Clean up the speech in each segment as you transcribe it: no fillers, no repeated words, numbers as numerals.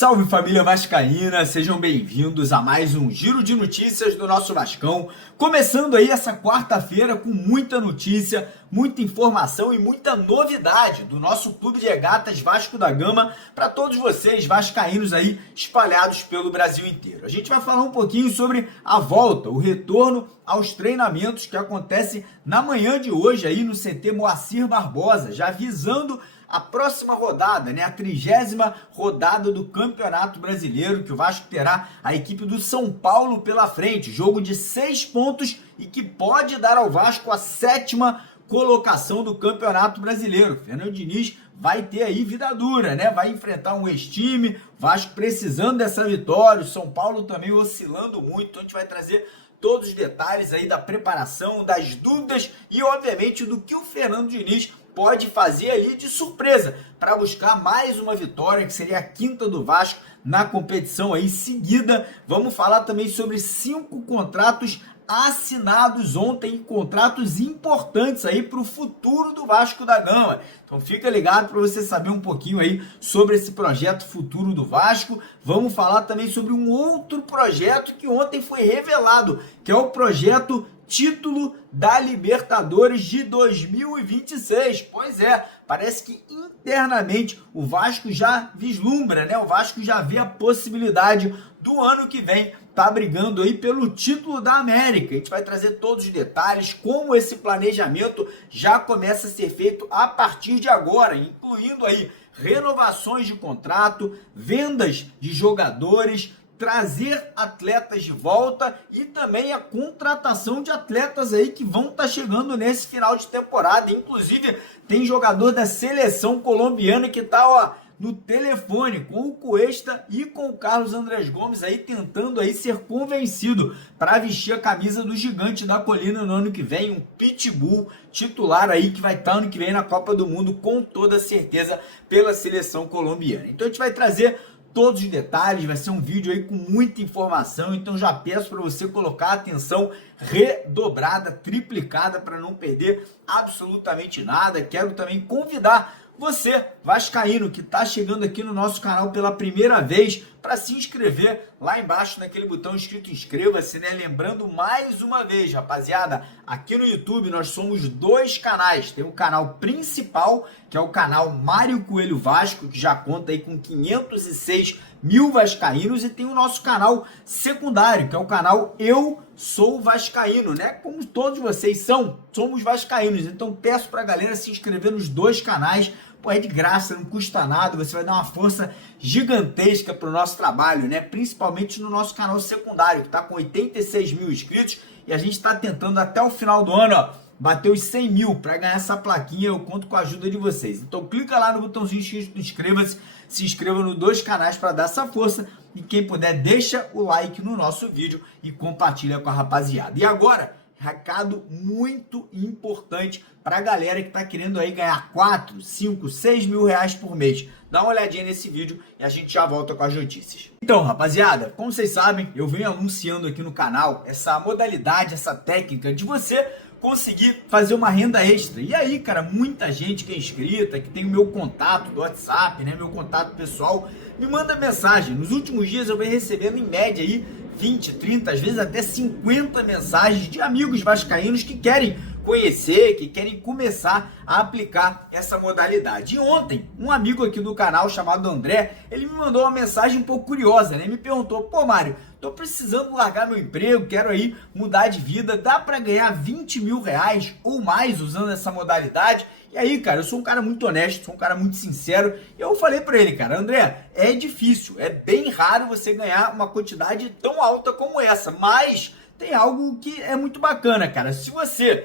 Salve família vascaína, sejam bem-vindos a mais um Giro de Notícias do nosso Vascão. Começando aí essa quarta-feira com muita notícia, muita informação e muita novidade do nosso Clube de Regatas Vasco da Gama para todos vocês vascaínos aí espalhados pelo Brasil inteiro. A gente vai falar um pouquinho sobre a volta, o retorno aos treinamentos que acontece na manhã de hoje aí no CT Moacir Barbosa, já visando a próxima rodada, né, a 30ª rodada do Campeonato Brasileiro, que o Vasco terá a equipe do São Paulo pela frente, jogo de 6 pontos e que pode dar ao Vasco a 7ª colocação do Campeonato Brasileiro. Fernando Diniz vai ter aí vida dura, né? Vai enfrentar um ex-time, Vasco precisando dessa vitória, o São Paulo também oscilando muito, então a gente vai trazer todos os detalhes aí da preparação, das dúvidas e, obviamente, do que o Fernando Diniz pode fazer ali de surpresa para buscar mais uma vitória, que seria a 5ª do Vasco na competição aí seguida. Vamos falar também sobre 5 contratos assinados ontem, contratos importantes aí para o futuro do Vasco da Gama. Então fica ligado para você saber um pouquinho aí sobre esse projeto futuro do Vasco. Vamos falar também sobre um outro projeto que ontem foi revelado, que é o projeto Título da Libertadores de 2026. Pois é, parece que internamente o Vasco já vislumbra, né? O Vasco já vê a possibilidade do ano que vem tá brigando aí pelo título da América. A gente vai trazer todos os detalhes, como esse planejamento já começa a ser feito a partir de agora, incluindo aí renovações de contrato, vendas de jogadores, trazer atletas de volta e também a contratação de atletas aí que vão estar chegando nesse final de temporada. Inclusive, tem jogador da seleção colombiana que está no telefone com o Cuesta e com o Carlos Andrés Gomes aí tentando aí ser convencido para vestir a camisa do Gigante da Colina no ano que vem, um pitbull titular aí que vai estar ano que vem na Copa do Mundo com toda certeza pela seleção colombiana. Então a gente vai trazer todos os detalhes, vai ser um vídeo aí com muita informação, então já peço para você colocar a atenção redobrada, triplicada para não perder absolutamente nada. Quero também convidar você, vascaíno, que está chegando aqui no nosso canal pela primeira vez, para se inscrever lá embaixo naquele botão escrito inscreva-se, né? Lembrando mais uma vez, rapaziada, aqui no YouTube nós somos 2 canais. Tem o canal principal, que é o canal Mário Coelho Vasco, que já conta aí com 506 mil vascaínos, e tem o nosso canal secundário, que é o canal Eu Sou Vascaíno, né? Como todos vocês somos vascaínos. Então peço pra galera se inscrever nos 2 canais. Pô, é de graça, não custa nada, você vai dar uma força gigantesca pro nosso trabalho, né? Principalmente no nosso canal secundário, que tá com 86 mil inscritos, e a gente tá tentando até o final do ano, bater os 100 mil para ganhar essa plaquinha. Eu conto com a ajuda de vocês. Então clica lá no botãozinho escrito inscreva-se, se inscreva nos 2 canais para dar essa força, e quem puder deixa o like no nosso vídeo e compartilha com a rapaziada. E agora, recado muito importante para a galera que está querendo aí ganhar 4, 5, 6 mil reais por mês. Dá uma olhadinha nesse vídeo e a gente já volta com as notícias. Então, rapaziada, como vocês sabem, eu venho anunciando aqui no canal essa modalidade, essa técnica de você conseguir fazer uma renda extra. E aí, cara, muita gente que é inscrita, que tem o meu contato do WhatsApp, né, meu contato pessoal, me manda mensagem. Nos últimos dias eu venho recebendo em média aí 20, 30, às vezes até 50 mensagens de amigos vascaínos que querem conhecer, que querem começar a aplicar essa modalidade. E ontem, um amigo aqui do canal chamado André, ele me mandou uma mensagem um pouco curiosa, né? Me perguntou: pô, Mário, tô precisando largar meu emprego, quero aí mudar de vida, dá para ganhar 20 mil reais ou mais usando essa modalidade? E aí, cara, eu sou um cara muito honesto, sou um cara muito sincero, e eu falei pra ele, cara: André, é difícil, é bem raro você ganhar uma quantidade tão alta como essa, mas tem algo que é muito bacana, cara. Se você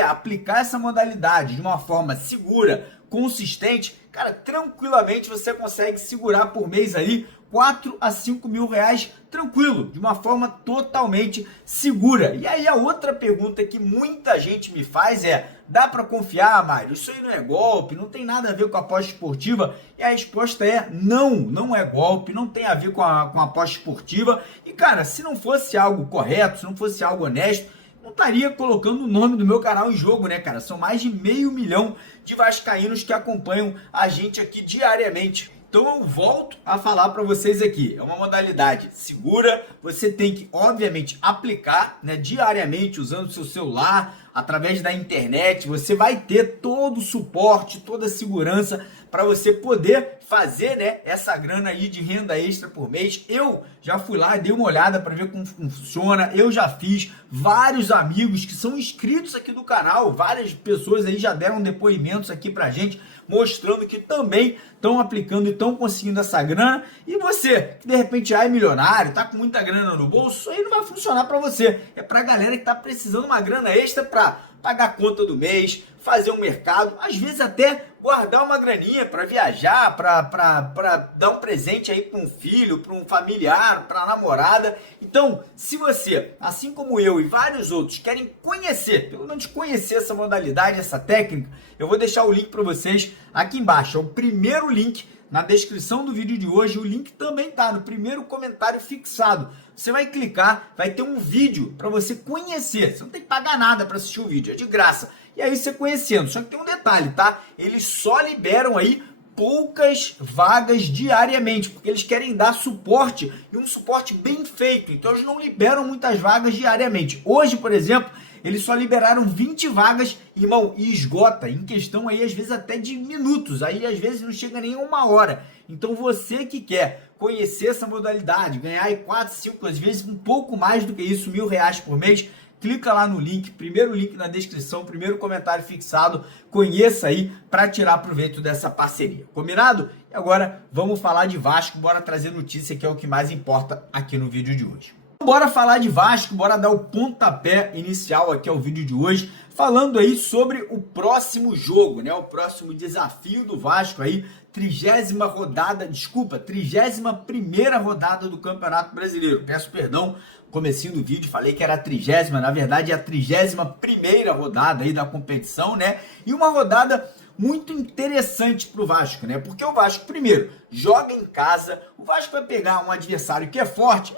aplicar essa modalidade de uma forma segura, consistente, cara, tranquilamente você consegue segurar por mês aí 4 a 5 mil reais tranquilo, de uma forma totalmente segura. E aí a outra pergunta que muita gente me faz é: dá para confiar, Mário? Isso aí não é golpe, não tem nada a ver com a aposta esportiva? E a resposta é não, não é golpe, não tem a ver com a aposta esportiva. E cara, se não fosse algo correto, se não fosse algo honesto, não estaria colocando o nome do meu canal em jogo, né, cara? São mais de 500 mil de vascaínos que acompanham a gente aqui diariamente. Então eu volto a falar para vocês aqui, é uma modalidade segura, você tem que, obviamente, aplicar, né, diariamente usando o seu celular, através da internet, você vai ter todo o suporte, toda a segurança para você poder fazer, né, essa grana aí de renda extra por mês. Eu já fui lá, dei uma olhada para ver como funciona, eu já fiz, vários amigos que são inscritos aqui do canal, várias pessoas aí já deram depoimentos aqui pra gente, mostrando que também estão aplicando e estão conseguindo essa grana. E você, que de repente já é milionário, tá com muita grana no bolso, isso aí não vai funcionar para você. É pra galera que tá precisando uma grana extra para pagar a conta do mês, fazer um mercado, às vezes até guardar uma graninha para viajar, para dar um presente aí para um filho, para um familiar, para a namorada. Então, se você, assim como eu e vários outros, querem conhecer, pelo menos conhecer essa modalidade, essa técnica, eu vou deixar o link para vocês aqui embaixo. É o primeiro link na descrição do vídeo de hoje. O link também tá no primeiro comentário fixado. Você vai clicar, vai ter um vídeo para você conhecer. Você não tem que pagar nada para assistir o vídeo, é de graça. E aí você conhecendo. Só que tem um detalhe, tá? Eles só liberam aí poucas vagas diariamente, porque eles querem dar suporte e um suporte bem feito. Então eles não liberam muitas vagas diariamente. Hoje, por exemplo, eles só liberaram 20 vagas, irmão, e esgota em questão aí, às vezes, até de minutos. Aí, às vezes, não chega nem a uma hora. Então, você que quer conhecer essa modalidade, ganhar aí 4, 5, às vezes, um pouco mais do que isso, R$1.000 por mês, clica lá no link, primeiro link na descrição, primeiro comentário fixado, conheça aí para tirar proveito dessa parceria. Combinado? E agora, vamos falar de Vasco, bora trazer notícia que é o que mais importa aqui no vídeo de hoje. Bora falar de Vasco, bora dar o pontapé inicial aqui ao vídeo de hoje, falando aí sobre o próximo jogo, né? O próximo desafio do Vasco aí, 31ª rodada do Campeonato Brasileiro. Peço perdão, comecinho do vídeo, falei que era a 30ª, na verdade é a 31ª rodada aí da competição, né? E uma rodada muito interessante para o Vasco, né? Porque o Vasco, primeiro, joga em casa, o Vasco vai pegar um adversário que é forte,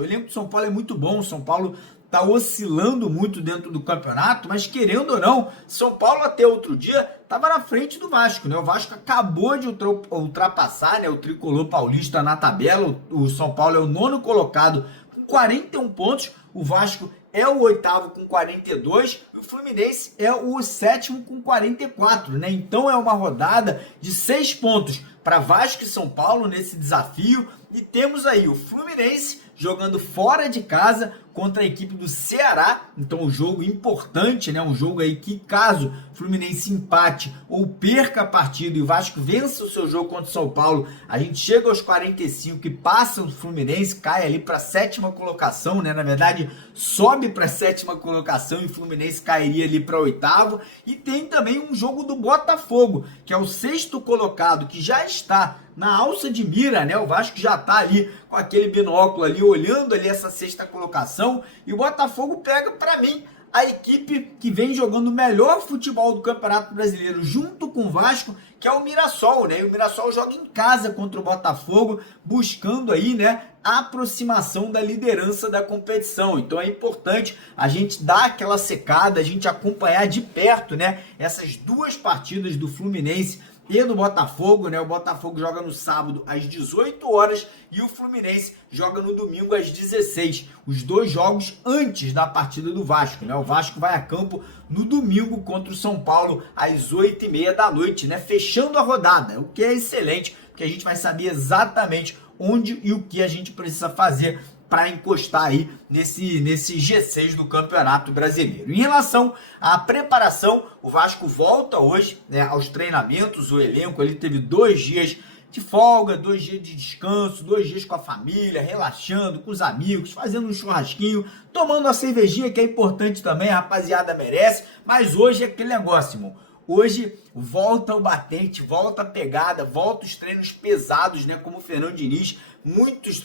o elenco do São Paulo é muito bom, o São Paulo tá oscilando muito dentro do campeonato, mas querendo ou não, São Paulo até outro dia estava na frente do Vasco, né? O Vasco acabou de ultrapassar, né, o tricolor paulista na tabela, o São Paulo é o 9º colocado com 41 pontos, o Vasco é o 8º com 42, e o Fluminense é o 7º com 44, né? Então é uma rodada de 6 pontos para Vasco e São Paulo nesse desafio, e temos aí o Fluminense jogando fora de casa contra a equipe do Ceará. Então um jogo importante, né? Um jogo aí que, caso o Fluminense empate ou perca a partida e o Vasco vença o seu jogo contra o São Paulo, a gente chega aos 45 e passa o Fluminense, cai ali para a 7ª colocação, né? Na verdade, sobe para a 7ª colocação e o Fluminense cairia ali para 8º. E tem também um jogo do Botafogo, que é o 6º colocado, que já está na alça de mira, né? O Vasco já tá ali com aquele binóculo ali, olhando ali essa 6ª colocação, e o Botafogo pega, para mim, a equipe que vem jogando o melhor futebol do Campeonato Brasileiro, junto com o Vasco, que é o Mirassol, né? E o Mirassol joga em casa contra o Botafogo, buscando aí, né, a aproximação da liderança da competição. Então é importante a gente dar aquela secada, a gente acompanhar de perto, né, essas duas partidas do Fluminense e do Botafogo, né? O Botafogo joga no sábado às 18 horas e o Fluminense joga no domingo às 16. Os dois jogos antes da partida do Vasco, né? O Vasco vai a campo no domingo contra o São Paulo às 8h30 da noite, né? Fechando a rodada, o que é excelente, porque a gente vai saber exatamente onde e o que a gente precisa fazer para encostar aí nesse G6 do Campeonato Brasileiro. Em relação à preparação, o Vasco volta hoje, né, aos treinamentos. O elenco ele teve 2 dias de folga, 2 dias de descanso, 2 dias com a família, relaxando, com os amigos, fazendo um churrasquinho, tomando uma cervejinha, que é importante também, a rapaziada merece. Mas hoje é aquele negócio, irmão. Hoje volta o batente, volta a pegada, volta os treinos pesados, né? Como o Fernando Diniz, muitos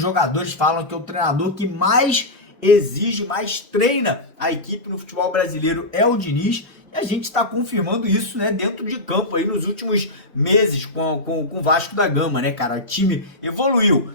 jogadores falam que é o treinador que mais exige, mais treina a equipe no futebol brasileiro é o Diniz. E a gente está confirmando isso, né, dentro de campo aí nos últimos meses com o Vasco da Gama, né, cara? O time evoluiu.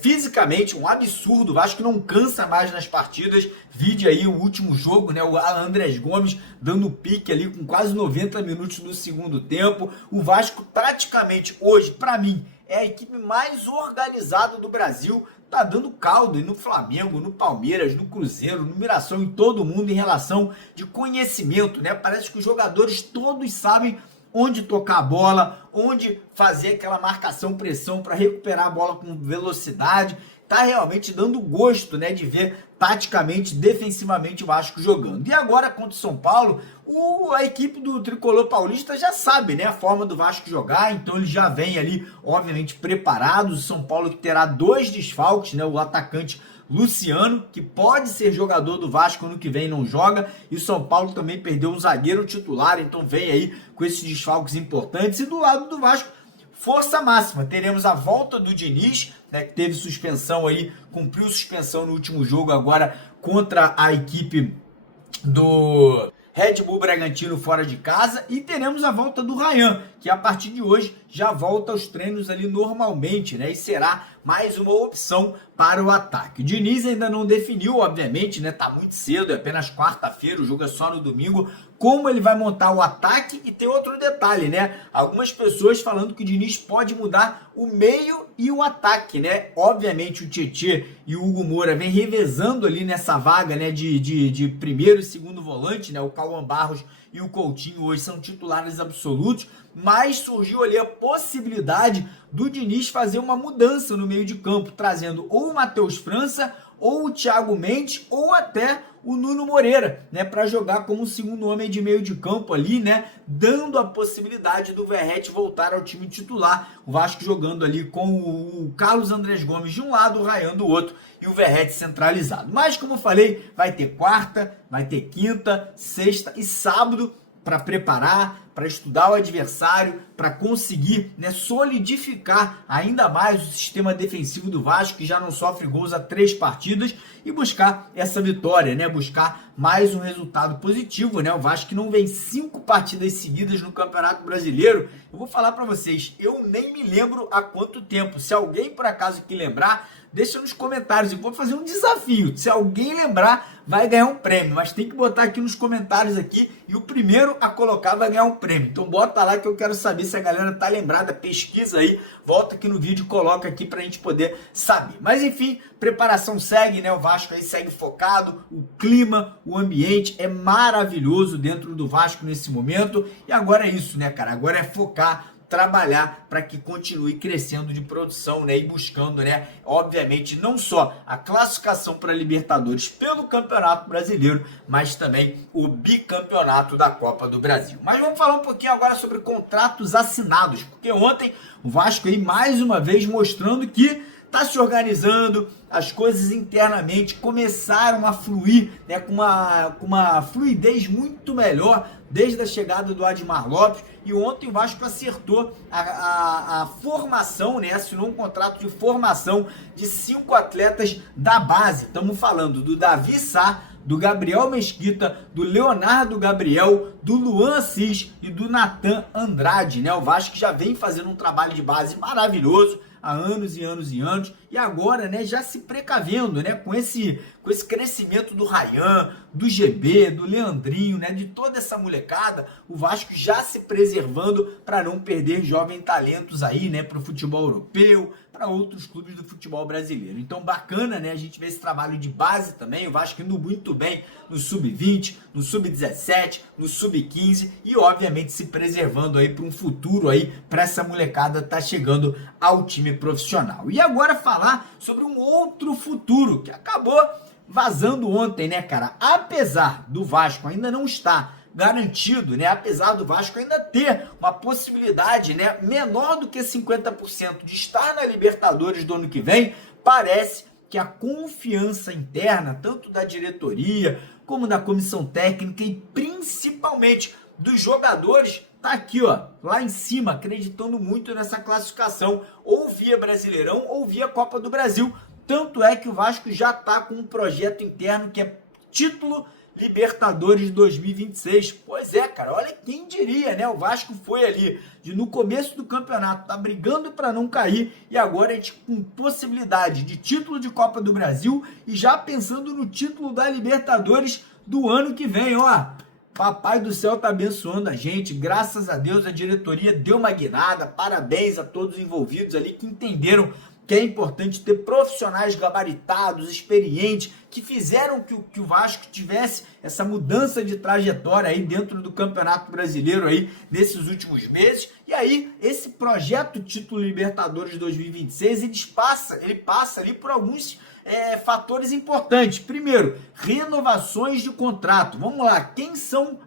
fisicamente um absurdo. O Vasco não cansa mais nas partidas. Vide aí o último jogo, né? O Andrés Gomes dando pique ali com quase 90 minutos do segundo tempo. O Vasco praticamente hoje, para mim, é a equipe mais organizada do Brasil. Tá dando caldo no Flamengo, no Palmeiras, no Cruzeiro, no Mirassol, em todo mundo em relação de conhecimento, né? Parece que os jogadores todos sabem onde tocar a bola, onde fazer aquela marcação-pressão para recuperar a bola com velocidade. Tá realmente dando gosto, né, de ver taticamente, defensivamente o Vasco jogando. E agora contra o São Paulo, a equipe do Tricolor Paulista já sabe, né, a forma do Vasco jogar, então ele já vem ali, obviamente, preparado. O São Paulo que terá 2 desfalques, né, o atacante Luciano, que pode ser jogador do Vasco ano que vem, não joga, e o São Paulo também perdeu um zagueiro titular, então vem aí com esses desfalques importantes. E do lado do Vasco, força máxima, teremos a volta do Diniz, né, que teve suspensão aí, cumpriu suspensão no último jogo agora contra a equipe do Red Bull Bragantino fora de casa, e teremos a volta do Ryan, que a partir de hoje já volta aos treinos ali normalmente, né, e será mais uma opção para o ataque. O Diniz ainda não definiu, obviamente, né, tá muito cedo, é apenas quarta-feira, o jogo é só no domingo, como ele vai montar o ataque. E tem outro detalhe, né, algumas pessoas falando que o Diniz pode mudar o meio e o ataque, né, obviamente o Tietê e o Hugo Moura vem revezando ali nessa vaga, né, de primeiro e segundo volante, né, o Cauã Barros e o Coutinho hoje são titulares absolutos, mas surgiu ali a possibilidade do Diniz fazer uma mudança no meio de campo, trazendo ou o Matheus França, ou o Thiago Mendes, ou até o Nuno Moreira, né, para jogar como segundo homem de meio de campo ali, né, dando a possibilidade do Verratti voltar ao time titular. O Vasco jogando ali com o Carlos Andrés Gomes de um lado, o Ryan do outro, e o Verratti centralizado. Mas, como eu falei, vai ter quarta, vai ter quinta, sexta e sábado para preparar, para estudar o adversário, para conseguir, né, solidificar ainda mais o sistema defensivo do Vasco, que já não sofre gols há 3 partidas, e buscar essa vitória, né, buscar mais um resultado positivo, né, o Vasco que não vem 5 partidas seguidas no Campeonato Brasileiro. Eu vou falar para vocês, eu nem me lembro há quanto tempo. Se alguém por acaso que lembrar, deixa nos comentários. Eu vou fazer um desafio. Se alguém lembrar, vai ganhar um prêmio. Mas tem que botar aqui nos comentários aqui. E o primeiro a colocar vai ganhar um prêmio. Então bota lá que eu quero saber se a galera tá lembrada. Pesquisa aí. Volta aqui no vídeo e coloca aqui pra gente poder saber. Mas enfim, preparação segue, né? O Vasco aí segue focado. O clima, o ambiente é maravilhoso dentro do Vasco nesse momento. E agora é isso, né, cara? Agora é focar, trabalhar para que continue crescendo de produção, né, e buscando, né, obviamente, não só a classificação para Libertadores pelo Campeonato Brasileiro, mas também o bicampeonato da Copa do Brasil. Mas vamos falar um pouquinho agora sobre contratos assinados, porque ontem o Vasco aí mais uma vez mostrando que está se organizando, as coisas internamente começaram a fluir, né, com uma fluidez muito melhor desde a chegada do Admar Lopes. E ontem o Vasco acertou a formação, né, assinou um contrato de formação de 5 atletas da base. Estamos falando do Davi Sá, do Gabriel Mesquita, do Leonardo Gabriel, do Luan Assis e do Natan Andrade, né? O Vasco já vem fazendo um trabalho de base maravilhoso há anos e anos e anos, e agora, né, já se precavendo, né, com esse crescimento do Ryan, do GB, do Leandrinho, né, de toda essa molecada, o Vasco já se preservando para não perder jovens talentos aí, né, para o futebol europeu, para outros clubes do futebol brasileiro. Então bacana, né, a gente vê esse trabalho de base também, o Vasco indo muito bem no sub-20, no sub-17, no sub-15 e obviamente se preservando aí para um futuro aí, para essa molecada tá chegando ao time profissional. E agora falar sobre um outro futuro que acabou vazando ontem, né, cara? Apesar do Vasco ainda não estar garantido, né? Apesar do Vasco ainda ter uma possibilidade, né, menor do que 50% de estar na Libertadores do ano que vem, parece que a confiança interna, tanto da diretoria como da comissão técnica e principalmente dos jogadores, tá aqui, ó, lá em cima, acreditando muito nessa classificação, ou via Brasileirão ou via Copa do Brasil. Tanto é que o Vasco já tá com um projeto interno que é título Libertadores 2026. Pois é, cara, olha quem diria, né? O Vasco foi ali no começo do campeonato, tá brigando para não cair e agora a gente com possibilidade de título de Copa do Brasil e já pensando no título da Libertadores do ano que vem, ó. Papai do céu tá abençoando a gente, graças a Deus a diretoria deu uma guinada, parabéns a todos os envolvidos ali que entenderam que é importante ter profissionais gabaritados, experientes, que fizeram que o Vasco tivesse essa mudança de trajetória aí dentro do Campeonato Brasileiro aí nesses últimos meses. E aí, esse projeto Título Libertadores 2026, ele passa ali por alguns fatores importantes. Primeiro, renovações de contrato. Vamos lá, quem são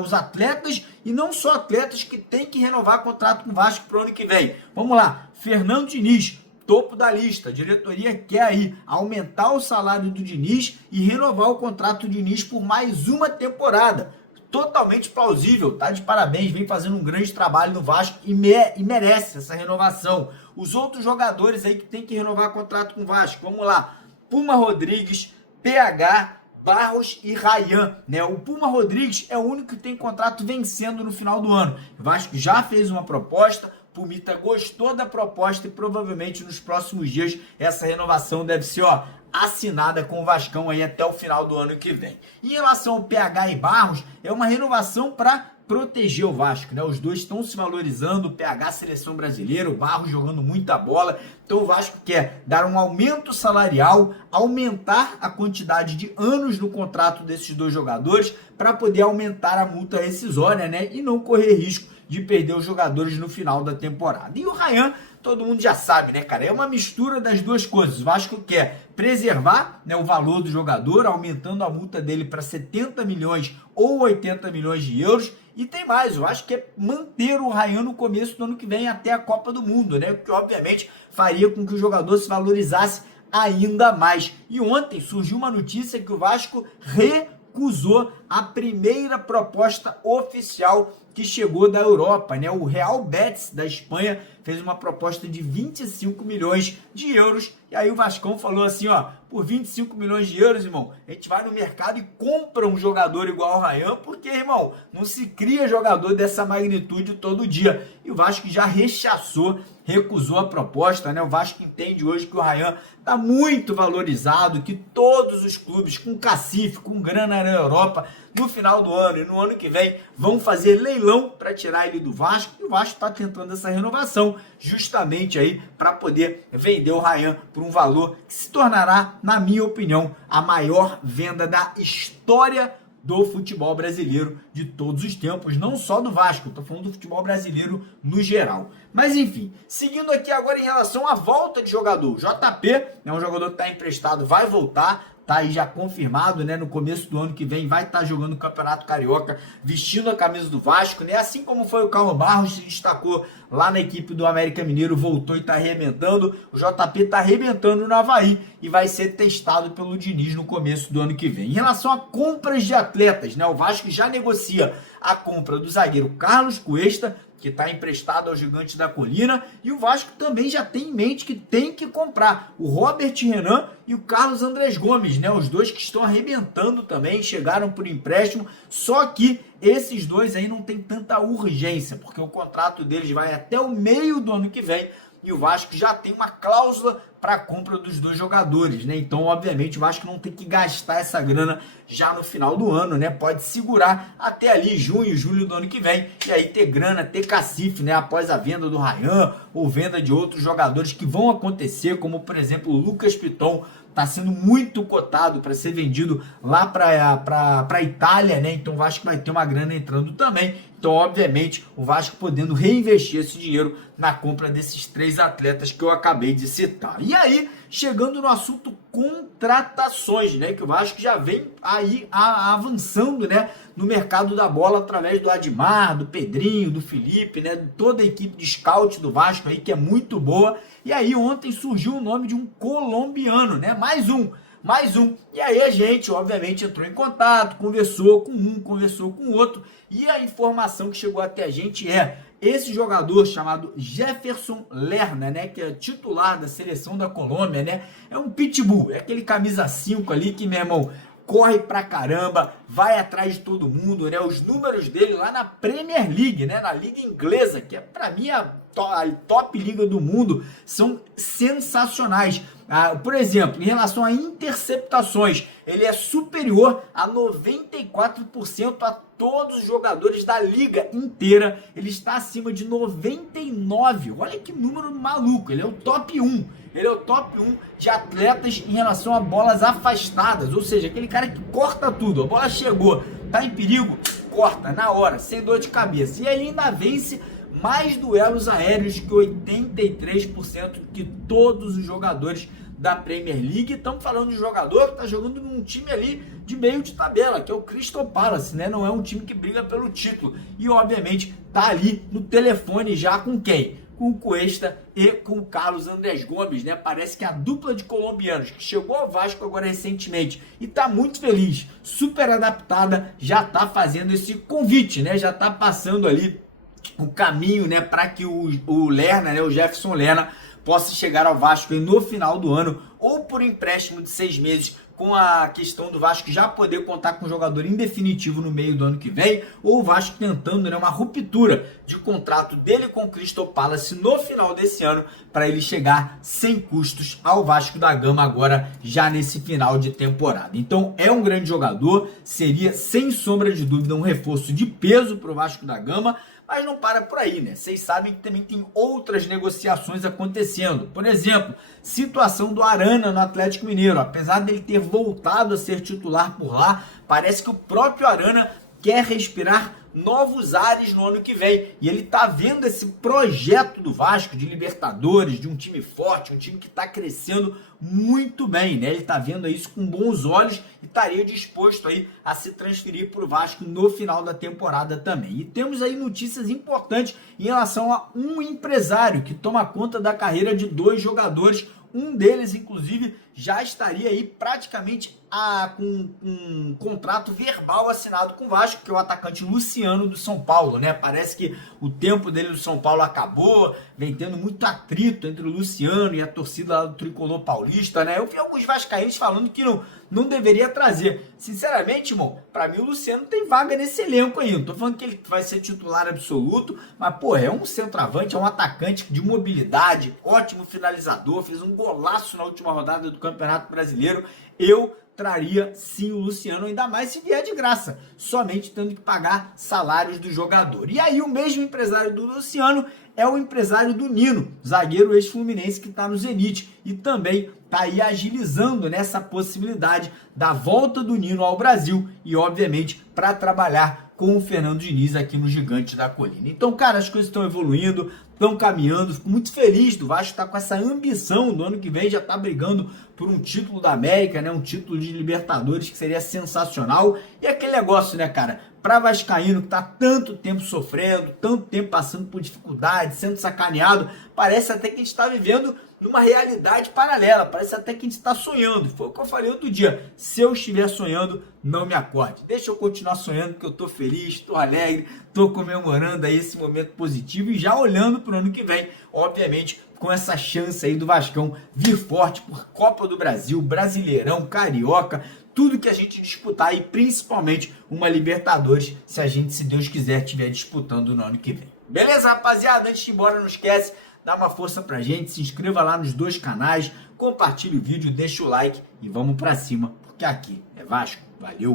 os atletas e não só atletas que têm que renovar contrato com o Vasco para o ano que vem? Vamos lá, Fernando Diniz, topo da lista. A diretoria quer aí aumentar o salário do Diniz e renovar o contrato do Diniz por mais uma temporada. Totalmente plausível, tá de parabéns, vem fazendo um grande trabalho no Vasco e merece essa renovação. Os outros jogadores aí que tem que renovar contrato com o Vasco, vamos lá, Puma Rodrigues, PH, Barros e Ryan, né? O Puma Rodrigues é o único que tem contrato vencendo no final do ano. O Vasco já fez uma proposta, Pumita gostou da proposta e provavelmente nos próximos dias essa renovação deve ser, assinada com o Vascão aí até o final do ano que vem. Em relação ao PH e Barros, é uma renovação para proteger o Vasco, né? Os dois estão se valorizando, o PH seleção brasileira, o Barros jogando muita bola, então o Vasco quer dar um aumento salarial, aumentar a quantidade de anos no contrato desses dois jogadores para poder aumentar a multa rescisória, né? E não correr risco de perder os jogadores no final da temporada. E o Ryan, todo mundo já sabe, né, cara? É uma mistura das duas coisas. O Vasco quer preservar, né, o valor do jogador, aumentando a multa dele para 70 milhões ou 80 milhões de euros. E tem mais, eu acho que é manter o Ryan no começo do ano que vem até a Copa do Mundo, né? Que obviamente faria com que o jogador se valorizasse ainda mais. E ontem surgiu uma notícia que o Vasco recusou a primeira proposta oficial que chegou da Europa, né? O Real Betis da Espanha fez uma proposta de 25 milhões de euros e aí o Vascão falou assim, por 25 milhões de euros, irmão, a gente vai no mercado e compra um jogador igual ao Ryan, porque, irmão, não se cria jogador dessa magnitude todo dia. E o Vasco já recusou a proposta, né? O Vasco entende hoje que o Ryan está muito valorizado, que todos os clubes com cacife, com grana na Europa, no final do ano e no ano que vem vão fazer leilão para tirar ele do Vasco, e o Vasco está tentando essa renovação justamente aí para poder vender o Ryan por um valor que se tornará, na minha opinião, a maior venda da história do futebol brasileiro de todos os tempos, não só do Vasco, estou falando do futebol brasileiro no geral. Mas enfim, seguindo aqui agora em relação à volta de jogador, o JP é um jogador que está emprestado, vai voltar, tá aí já confirmado, né? No começo do ano que vem vai estar jogando o Campeonato Carioca, vestindo a camisa do Vasco, né? Assim como foi o Carlos Barros, se destacou lá na equipe do América Mineiro, voltou e tá arrebentando. O JP tá arrebentando no Avaí e vai ser testado pelo Diniz no começo do ano que vem. Em relação a compras de atletas, né? O Vasco já negocia a compra do zagueiro Carlos Cuesta, que está emprestado ao Gigante da Colina, e o Vasco também já tem em mente que tem que comprar o Robert Renan e o Carlos Andrés Gomes, né? Os dois que estão arrebentando também, chegaram por empréstimo, só que esses dois aí não tem tanta urgência, porque o contrato deles vai até o meio do ano que vem, e o Vasco já tem uma cláusula para a compra dos dois jogadores, né? Então, obviamente, o Vasco não tem que gastar essa grana já no final do ano, né? Pode segurar até ali junho, julho do ano que vem, e aí ter grana, ter cacife, né? Após a venda do Ryan ou venda de outros jogadores que vão acontecer, como, por exemplo, o Lucas Piton, está sendo muito cotado para ser vendido lá para a Itália, né? Então o Vasco vai ter uma grana entrando também. Então, obviamente, o Vasco podendo reinvestir esse dinheiro na compra desses três atletas que eu acabei de citar. E aí, chegando no assunto contratações, né? Que o Vasco já vem aí avançando, né? No mercado da bola através do Admar, do Pedrinho, do Felipe, né? Toda a equipe de scout do Vasco aí que é muito boa. E aí ontem surgiu o nome de um colombiano, né? Mais um. E aí a gente, obviamente, entrou em contato, conversou com um, conversou com o outro. E a informação que chegou até a gente é esse jogador chamado Jefferson Lerna, né? Que é titular da seleção da Colômbia, né? É um pitbull, é aquele camisa 5 ali que, meu irmão, corre pra caramba, vai atrás de todo mundo, né? Os números dele lá na Premier League, né? Na liga inglesa, que é pra mim a top liga do mundo, são sensacionais. Por exemplo, em relação a interceptações, ele é superior a 94% a todos os jogadores da liga inteira. Ele está acima de 99. Olha que número maluco. Ele é o top 1. Ele é o top 1 de atletas em relação a bolas afastadas. Ou seja, aquele cara que corta tudo. A bola chegou, tá em perigo, corta na hora, sem dor de cabeça. E ele ainda vence mais duelos aéreos que 83% que todos os jogadores da Premier League. Estamos falando de um jogador que está jogando num time ali de meio de tabela, que é o Crystal Palace, né? Não é um time que briga pelo título. E, obviamente, tá ali no telefone já com quem? Com o Cuesta e com o Carlos Andrés Gomes, né? Parece que a dupla de colombianos que chegou ao Vasco agora recentemente e tá muito feliz, super adaptada, já tá fazendo esse convite, né? Já tá passando ali o caminho, né, para que o Lerna, né, o Jefferson Lerna, possa chegar ao Vasco no final do ano, ou por empréstimo de 6 meses, com a questão do Vasco já poder contar com um jogador em definitivo no meio do ano que vem, ou o Vasco tentando, né, uma ruptura de contrato dele com o Crystal Palace no final desse ano, para ele chegar sem custos ao Vasco da Gama agora, já nesse final de temporada. Então é um grande jogador, seria sem sombra de dúvida um reforço de peso para o Vasco da Gama, mas não para por aí, né? Vocês sabem que também tem outras negociações acontecendo. Por exemplo, situação do Arana no Atlético Mineiro. Apesar dele ter voltado a ser titular por lá, parece que o próprio Arana quer respirar novos ares no ano que vem. E ele tá vendo esse projeto do Vasco de Libertadores, de um time forte, um time que tá crescendo muito bem, né? Ele tá vendo isso com bons olhos e estaria disposto aí a se transferir pro Vasco no final da temporada também. E temos aí notícias importantes em relação a um empresário que toma conta da carreira de 2 jogadores. Um deles, inclusive, já estaria aí praticamente com um contrato verbal assinado com o Vasco, que é o atacante Luciano do São Paulo, né? Parece que o tempo dele do São Paulo acabou, vem tendo muito atrito entre o Luciano e a torcida lá do Tricolor Paulista, né? Eu vi alguns vascaínos falando que não deveria trazer. Sinceramente, irmão, pra mim o Luciano tem vaga nesse elenco aí. Não tô falando que ele vai ser titular absoluto, mas, pô, é um centroavante, é um atacante de mobilidade, ótimo finalizador, fez um golaço na última rodada do Campeonato Brasileiro. Eu traria sim o Luciano, ainda mais se vier de graça, somente tendo que pagar salários do jogador. E aí o mesmo empresário do Luciano é o empresário do Nino, zagueiro ex-fluminense que está no Zenit, e também está aí agilizando nessa possibilidade da volta do Nino ao Brasil e, obviamente, para trabalhar com o Fernando Diniz aqui no Gigante da Colina. Então, cara, as coisas estão evoluindo, estão caminhando, fico muito feliz do Vasco estar com essa ambição do ano que vem, já está brigando por um título da América, né, um título de Libertadores que seria sensacional, e aquele negócio, né, cara, para vascaíno que tá tanto tempo sofrendo, tanto tempo passando por dificuldades, sendo sacaneado, parece até que a gente está vivendo numa realidade paralela, parece até que a gente está sonhando. Foi o que eu falei outro dia, se eu estiver sonhando, não me acorde. Deixa eu continuar sonhando, porque eu tô feliz, tô alegre, tô comemorando aí esse momento positivo e já olhando pro ano que vem, obviamente, com essa chance aí do Vascão vir forte por Copa do Brasil, Brasileirão, Carioca, tudo que a gente disputar e principalmente uma Libertadores, se a gente, se Deus quiser, estiver disputando no ano que vem. Beleza, rapaziada? Antes de ir embora, não esquece, dá uma força pra gente, se inscreva lá nos 2 canais, compartilhe o vídeo, deixa o like e vamos pra cima, porque aqui é Vasco. Valeu!